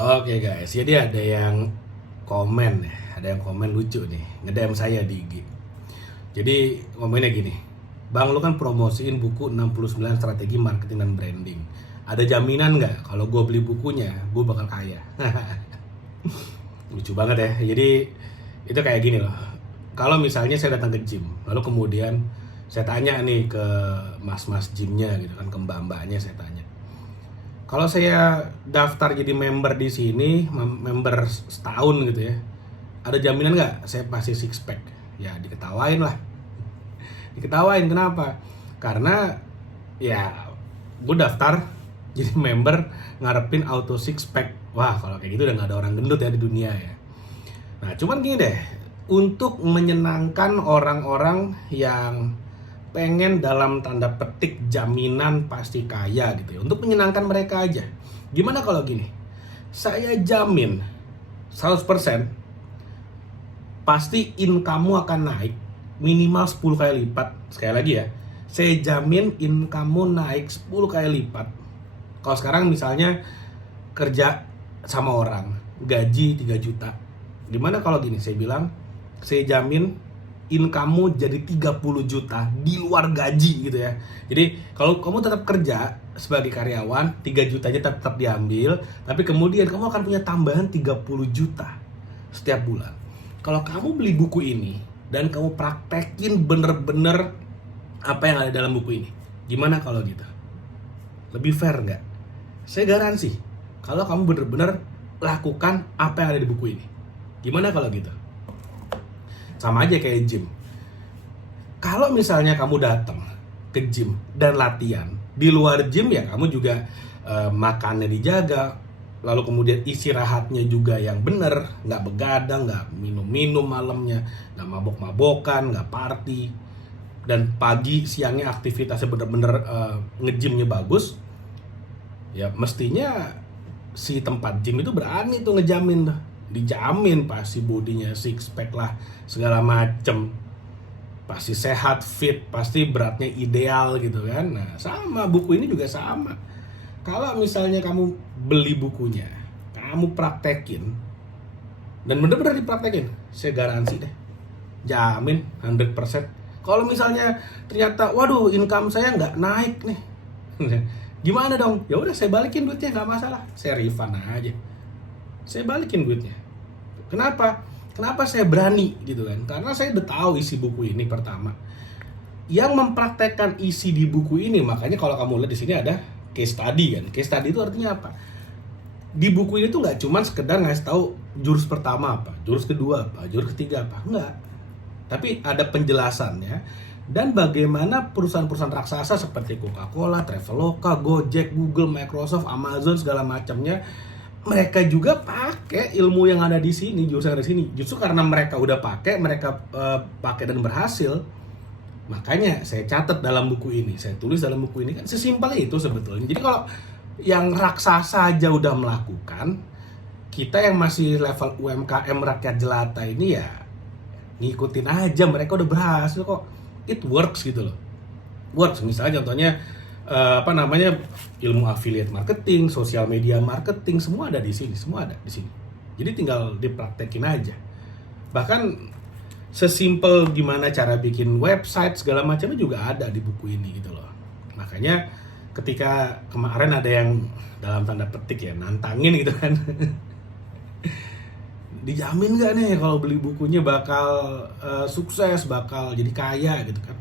Oke guys, jadi ada yang komen lucu nih, nge-DM saya di IG. Jadi komennya gini, Bang lu kan promosiin buku 69 strategi marketing dan branding. Ada jaminan nggak kalau gue beli bukunya, gue bakal kaya? Lucu banget ya. Jadi itu kayak gini loh. Kalau misalnya saya datang ke gym, lalu kemudian saya tanya nih ke mas-mas gymnya gitu kan, ke mbak-mbaknya saya tanya. Kalau saya daftar jadi member di sini, member setahun gitu ya, ada jaminan nggak saya pasti six pack? Ya diketawain lah. Diketawain kenapa? Karena ya gue daftar jadi member ngarepin auto six pack. Wah kalau kayak gitu udah nggak ada orang gendut ya di dunia ya. Nah cuman gini deh, untuk menyenangkan orang-orang yang pengen dalam tanda petik jaminan pasti kaya gitu ya, untuk menyenangkan mereka aja. Gimana kalau gini, saya jamin 100% pasti income-mu akan naik minimal 10 kali lipat. Sekali lagi ya, saya jamin income-mu naik 10 kali lipat. Kalau sekarang misalnya kerja sama orang gaji 3 juta, gimana kalau gini, saya bilang saya jamin income-mu jadi 30 juta di luar gaji gitu ya. Jadi kalau kamu tetap kerja sebagai karyawan, 3 jutanya tetap diambil, tapi kemudian kamu akan punya tambahan 30 juta setiap bulan. Kalau kamu beli buku ini dan kamu praktekin bener-bener apa yang ada dalam buku ini, gimana kalau gitu? Lebih fair nggak? Saya garansi kalau kamu bener-bener lakukan apa yang ada di buku ini. Gimana kalau gitu? Sama aja kayak gym. Kalau misalnya kamu datang ke gym dan latihan, di luar gym ya kamu juga makannya dijaga, lalu kemudian istirahatnya juga yang bener, nggak begadang, nggak minum-minum malamnya, nggak mabok-mabokan, nggak party, dan pagi siangnya aktivitasnya bener-bener nge-gymnya bagus, ya mestinya si tempat gym itu berani tuh ngejamin tuh. Dijamin pasti bodinya six pack lah, segala macem, pasti sehat, fit, pasti beratnya ideal gitu kan. Nah sama, buku ini juga sama. Kalau misalnya kamu beli bukunya, kamu praktekin dan bener-bener dipraktekin, saya garansi deh, jamin 100%. Kalau misalnya ternyata waduh income saya nggak naik nih, gimana dong? Ya udah saya balikin duitnya, nggak masalah, saya refund aja, saya balikin duitnya. Kenapa? Kenapa saya berani gitu kan? Karena saya udah tahu isi buku ini. Pertama, yang mempraktekkan isi di buku ini, makanya kalau kamu lihat di sini ada case study kan. Case study itu artinya apa? Di buku ini tuh nggak cuma sekedar ngasih tahu jurus pertama apa, jurus kedua apa, jurus ketiga apa, enggak. Tapi ada penjelasannya dan bagaimana perusahaan-perusahaan raksasa seperti Coca-Cola, Traveloka, Gojek, Google, Microsoft, Amazon segala macamnya, mereka juga pakai ilmu yang ada di sini, jurusan yang ada di sini. Justru karena mereka udah pakai, mereka pakai dan berhasil, makanya saya catat dalam buku ini, saya tulis dalam buku ini kan. Sesimpel itu sebetulnya. Jadi kalau yang raksasa aja udah melakukan, kita yang masih level UMKM rakyat jelata ini ya ngikutin aja, mereka udah berhasil kok. It works gitu loh. Works, misalnya contohnya ilmu affiliate marketing, sosial media marketing, semua ada di sini, semua ada di sini. Jadi tinggal dipraktekin aja. Bahkan sesimpel gimana cara bikin website segala macamnya juga ada di buku ini gitu loh. Makanya ketika kemarin ada yang dalam tanda petik ya nantangin gitu kan, dijamin gak nih kalau beli bukunya bakal sukses, bakal jadi kaya gitu kan.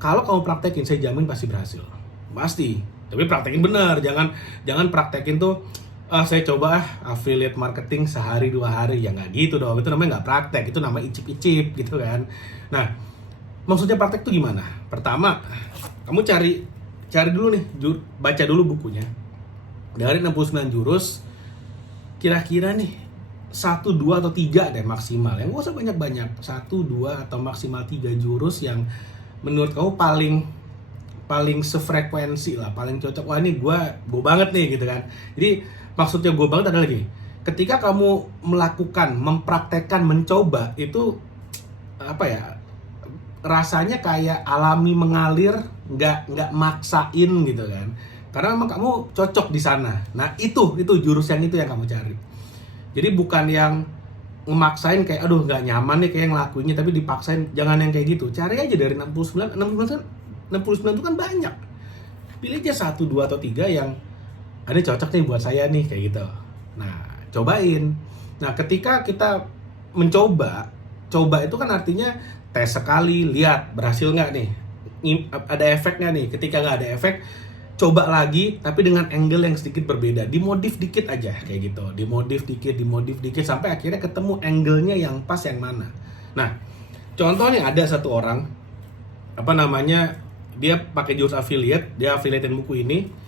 Kalau kamu praktekin, saya jamin pasti berhasil, pasti. Tapi praktekin bener, jangan praktekin tuh saya coba affiliate marketing sehari 2 hari, ya nggak gitu dong. Itu namanya nggak praktek, itu namanya icip-icip gitu kan. Nah, maksudnya praktek tuh gimana? Pertama, kamu cari dulu nih, baca dulu bukunya. Dari 69 jurus, kira-kira nih 1, 2, atau 3 deh maksimal. Yang gak usah banyak-banyak, 1, 2, atau maksimal 3 jurus yang menurut kamu paling sefrekuensi lah, paling cocok. Wah ini gue banget nih gitu kan. Jadi maksudnya gue banget adalah gini, ketika kamu melakukan, mempraktekkan, mencoba, itu apa ya, rasanya kayak alami, mengalir, nggak maksain gitu kan. Karena memang kamu cocok di sana. Nah, itu jurus yang kamu cari. Jadi bukan yang memaksain kayak aduh nggak nyaman nih kayak ngelakuinnya tapi dipaksain, jangan yang kayak gitu. Cari aja dari 69 itu kan banyak. Pilih aja 1, 2 atau 3 yang ada cocok nih buat saya nih kayak gitu. Nah, cobain. Nah, ketika kita coba itu kan artinya tes sekali, lihat berhasil nggak nih, ada efeknya nih. Ketika nggak ada efek, coba lagi tapi dengan angle yang sedikit berbeda, dimodif dikit aja kayak gitu, dimodif dikit sampai akhirnya ketemu angle-nya yang pas yang mana. Nah, contohnya ada satu orang dia pakai jurus affiliate, dia affiliatein buku ini.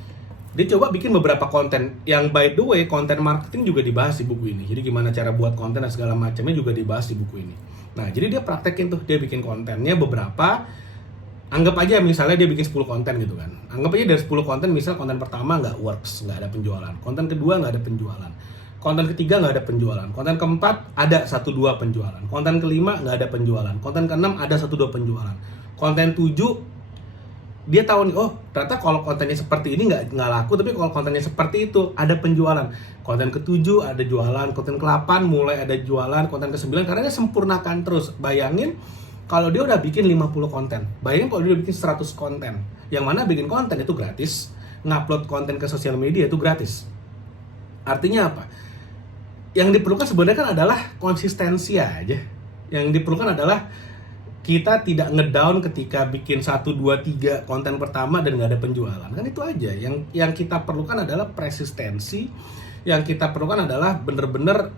Dia coba bikin beberapa konten yang by the way konten marketing juga dibahas di buku ini. Jadi gimana cara buat konten dan segala macamnya juga dibahas di buku ini. Nah, jadi dia praktekin tuh, dia bikin kontennya beberapa. Anggap aja misalnya dia bikin 10 konten gitu kan. Anggap aja dari 10 konten, misal konten pertama nggak works, nggak ada penjualan. Konten kedua nggak ada penjualan. Konten ketiga nggak ada penjualan. Konten keempat ada 1-2 penjualan. Konten kelima nggak ada penjualan. Konten keenam ada 1-2 penjualan. Konten 7 dia tahu nih, oh ternyata kalau kontennya seperti ini nggak laku, tapi kalau kontennya seperti itu ada penjualan. Konten ke-7 ada jualan, konten ke-8 mulai ada jualan, konten ke-9 karena dia sempurnakan terus. Bayangin kalau dia udah bikin 50 konten, bayangin kalau dia udah bikin 100 konten, yang mana bikin konten itu gratis, ngupload konten ke sosial media itu gratis. Artinya apa? Yang diperlukan sebenarnya kan adalah konsistensi aja. Yang diperlukan adalah kita tidak ngedown ketika bikin 1, 2, 3 konten pertama dan nggak ada penjualan. Kan itu aja. Yang kita perlukan adalah persistensi. Yang kita perlukan adalah bener-bener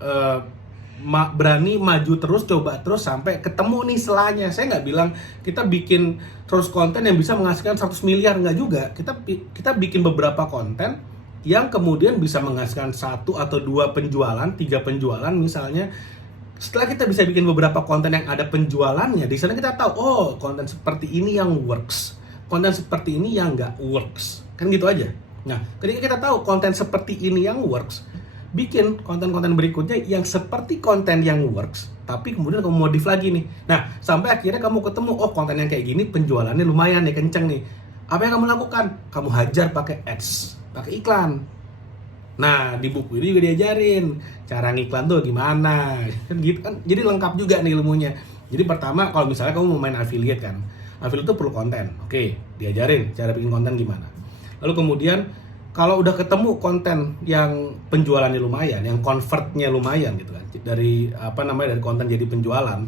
berani maju terus, coba terus sampai ketemu nih selanya. Saya nggak bilang kita bikin terus konten yang bisa menghasilkan 100 miliar, nggak juga. Kita bikin beberapa konten yang kemudian bisa menghasilkan 1 atau 2 penjualan, 3 penjualan misalnya. Setelah kita bisa bikin beberapa konten yang ada penjualannya, di sana kita tahu, oh konten seperti ini yang works, konten seperti ini yang nggak works, kan gitu aja. Nah, ketika kita tahu konten seperti ini yang works, bikin konten-konten berikutnya yang seperti konten yang works, tapi kemudian kamu modif lagi nih. Nah, sampai akhirnya kamu ketemu, oh konten yang kayak gini penjualannya lumayan nih, kenceng nih. Apa yang kamu lakukan? Kamu hajar pakai ads, pakai iklan. Nah, di buku ini juga diajarin cara ngiklan tuh gimana, kan gitu kan. Jadi lengkap juga nih ilmunya. Jadi pertama, kalau misalnya kamu mau main affiliate kan, affiliate itu perlu konten. Oke, diajarin cara bikin konten gimana. Lalu kemudian kalau udah ketemu konten yang penjualannya lumayan, yang convertnya lumayan gitu kan, dari dari konten jadi penjualan,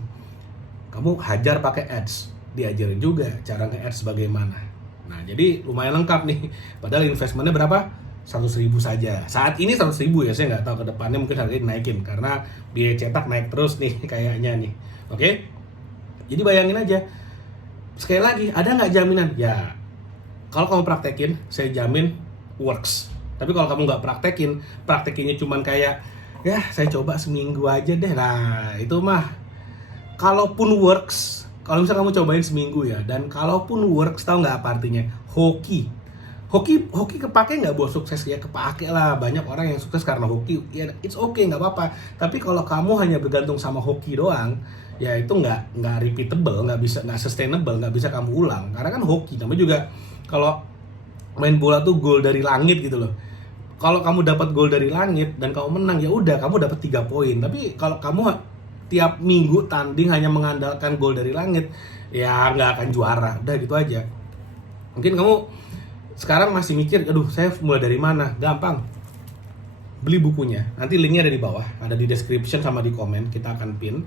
kamu hajar pakai ads, diajarin juga cara nge-ads bagaimana. Nah, jadi lumayan lengkap nih. Padahal investmentnya berapa? 100.000 saja. Saat ini 100.000 ya, saya nggak tahu ke depannya mungkin harganya dinaikin karena biaya cetak naik terus nih kayaknya nih. Oke? Jadi bayangin aja. Sekali lagi, ada nggak jaminan? Ya, kalau kamu praktekin, saya jamin works. Tapi kalau kamu nggak praktekinnya cuman kayak, ya saya coba seminggu aja deh. Nah, itu mah, kalaupun works, kalau misalnya kamu cobain seminggu ya, dan kalaupun works, tahu nggak apa artinya? Hoki kepake nggak buat sukses? Ya kepake lah, banyak orang yang sukses karena hoki, ya it's okay, nggak apa-apa. Tapi kalau kamu hanya bergantung sama hoki doang, ya itu nggak repeatable, nggak sustainable, nggak bisa kamu ulang. Karena kan hoki, namanya juga kalau main bola tuh gol dari langit gitu loh. Kalau kamu dapat gol dari langit dan kamu menang, ya udah kamu dapat 3 poin. Tapi kalau kamu tiap minggu tanding hanya mengandalkan gol dari langit, ya nggak akan juara. Udah gitu aja. Mungkin kamu sekarang masih mikir, aduh saya mulai dari mana? Gampang, beli bukunya. Nanti linknya ada di bawah, ada di description sama di komen, kita akan pin.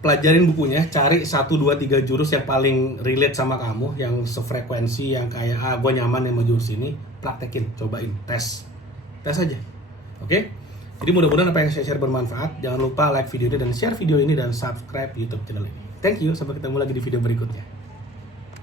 Pelajarin bukunya, cari 1, 2, 3 jurus yang paling relate sama kamu, yang sefrekuensi, yang kayak gue nyaman sama jurus ini. Praktekin, cobain, tes aja. Oke? Jadi mudah-mudahan apa yang saya share bermanfaat. Jangan lupa like video ini dan share video ini dan subscribe YouTube channel ini. Thank you, sampai ketemu lagi di video berikutnya.